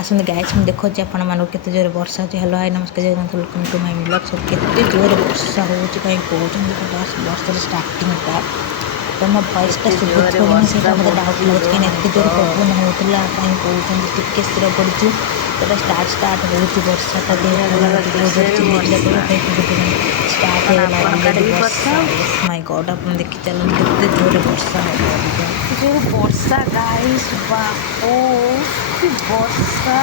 आसते गाइस मुझे देखो आपण मानक केते जोर वर्षा होची। हेलो हाय नमस्कार Jagannath welcome to my vlog. सब केते जोर वर्षा होची कहीं कहउछन बस वर्षा स्टार्टिंग था तो मो वॉइस टा सुबुथो कि सेटा मते डाउट लागुच कहीं एते जोर पवन होतला कहीं कहउछन टिके स्थिर पड़ची तो स्टार्ट होची वर्षा टा देखो जोर चिल्ला तो स्टार्ट हो गला ऑलरेडी वर्षा। यस माय गॉड अपन देखि चलन केते जोर वर्षा हो जो वर्षा गाइस वाओ कि वर्षा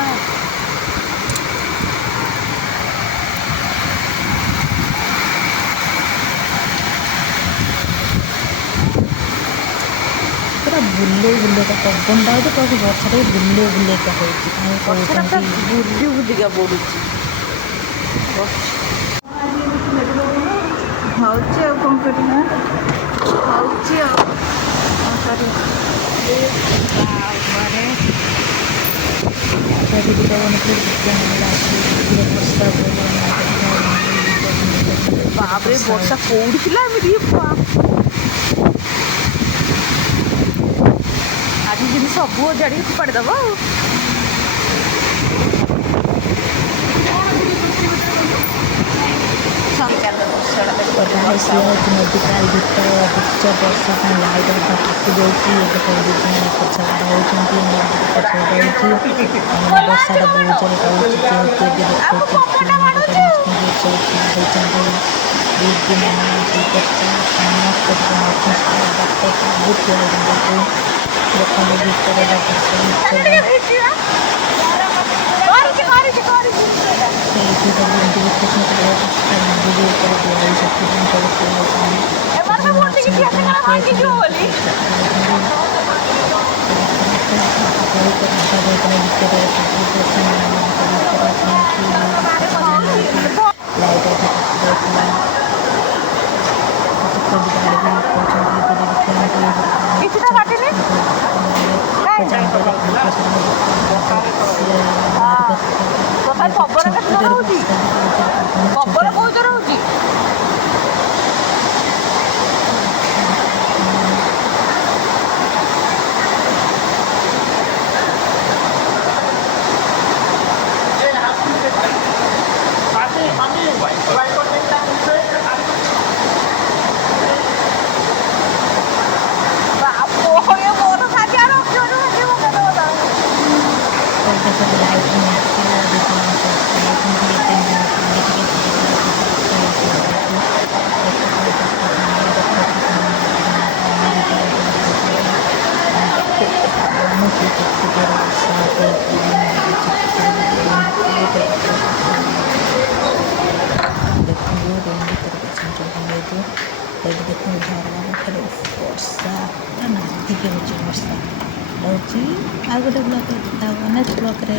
पूरा बुले बुले का पवन टा होची तो वर्षा टा बुले बुले का होची कहीं कहउछन बुली बुली का पड़ुची होची आ कौन करिना होची आ बापरे वर्षा पौड़ा आज दिन सब जाड़ी फोपाड़ीदब मेडिकाल भर उच्च वर्षा लाइट काटी जाऊँगी वर्षा बहुत वर्षा आ गोटे ब्लॉक नेक्स्ट ब्लॉक रे।